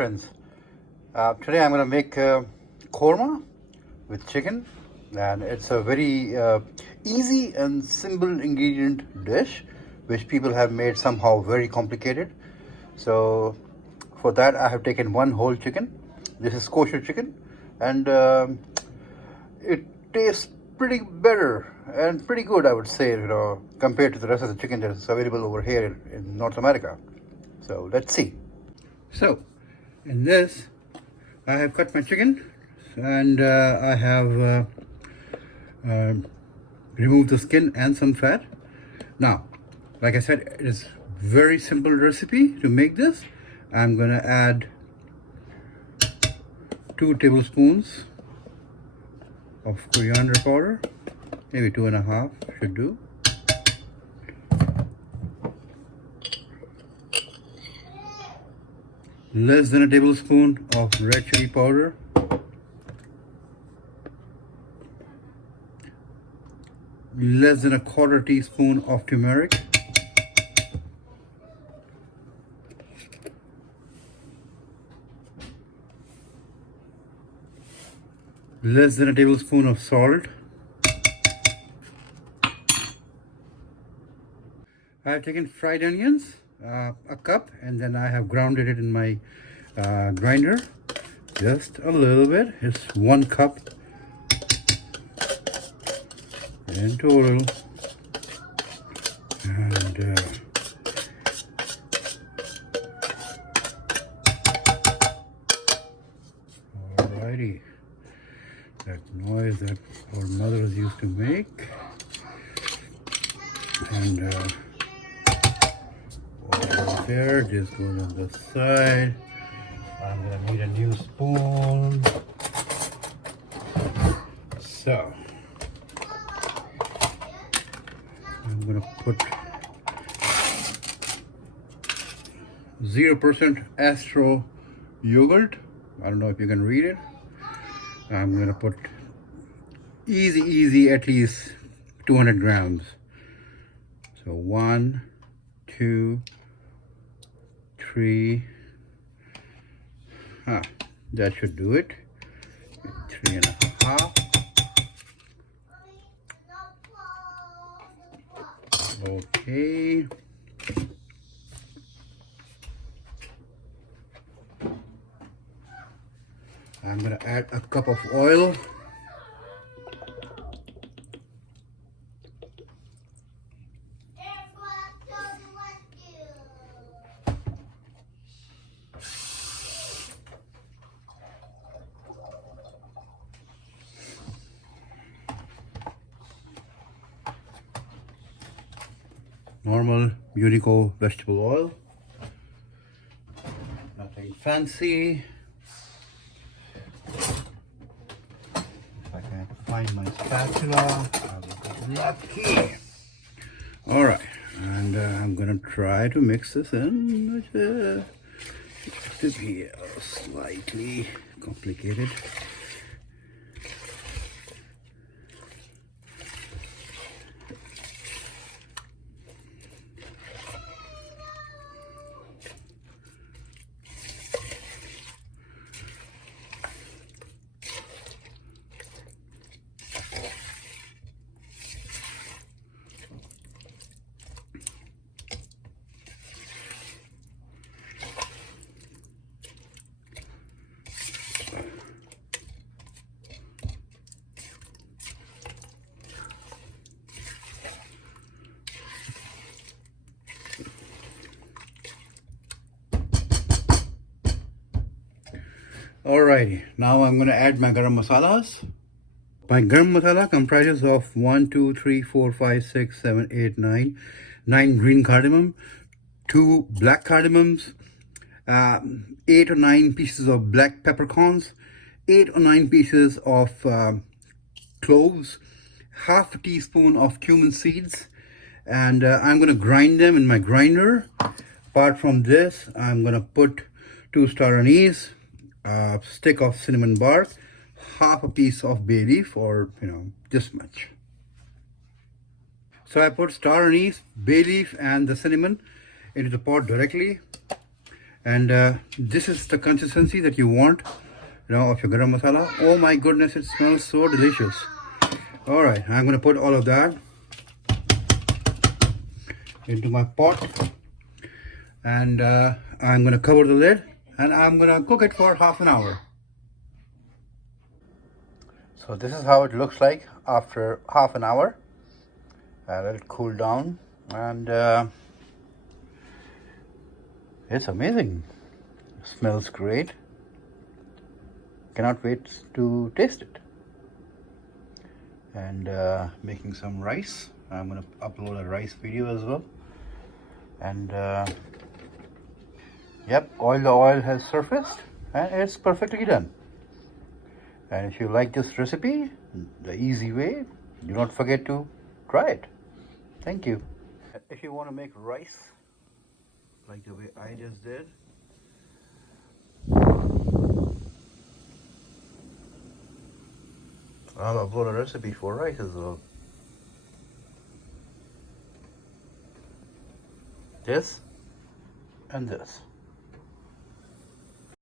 Friends, today I'm going to make korma with chicken, and it's a very easy and simple ingredient dish which people have made somehow very complicated. So for that I have taken one whole chicken. This is kosher chicken, and it tastes pretty better and pretty good, I would say, compared to the rest of the chicken that is available over here in North America. So let's see. So in this, I have cut my chicken, and I have removed the skin and some fat. Now, like I said, it is very simple recipe to make this. I'm gonna add 2 tablespoons of coriander powder, maybe 2.5 should do. Less than a tablespoon of red chili powder, less than a quarter teaspoon of turmeric, less than a tablespoon of salt. I have taken fried onions, a cup, and then I have grounded it in my grinder, just a little bit. It's 1 cup in total. And alrighty, that noise that our mothers used to make. And there, this goes on the side. I'm gonna need a new spoon. So I'm gonna put 0% Astro yogurt. I don't know if you can read it. I'm gonna put easy at least 200 grams. So 1, 2, 3. That should do it. 3.5. Okay. I'm gonna add a cup of oil. Normal Unico vegetable oil, nothing fancy. If I can find my spatula, I'll be lucky. All right, and I'm gonna try to mix this in. To be slightly complicated. Alrighty, now I'm going to add my garam masalas. My garam masala comprises of 1, 2, 3, 4, 5, 6, 7, 8, 9. 9 green cardamom, 2 black cardamoms, 8 or 9 pieces of black peppercorns, 8 or 9 pieces of cloves, half a teaspoon of cumin seeds, and I'm going to grind them in my grinder. Apart from this, I'm going to put 2 star anise, a stick of cinnamon bark, half a piece of bay leaf, or this much. So I put star anise, bay leaf and the cinnamon into the pot directly, And this is the consistency that you want, of your garam masala. Oh my goodness, it smells so delicious. All right, I'm gonna put all of that into my pot, and I'm gonna cover the lid, and I'm gonna cook it for half an hour. So this is how it looks like after half an hour. Let it cool down, and it's amazing. It smells great. Cannot wait to taste it. And making some rice. I'm gonna upload a rice video as well. And yep, the oil has surfaced, and it's perfectly done. And if you like this recipe, the easy way, do not forget to try it. Thank you. If you want to make rice like the way I just did, I'll upload a recipe for rice as well. This and this.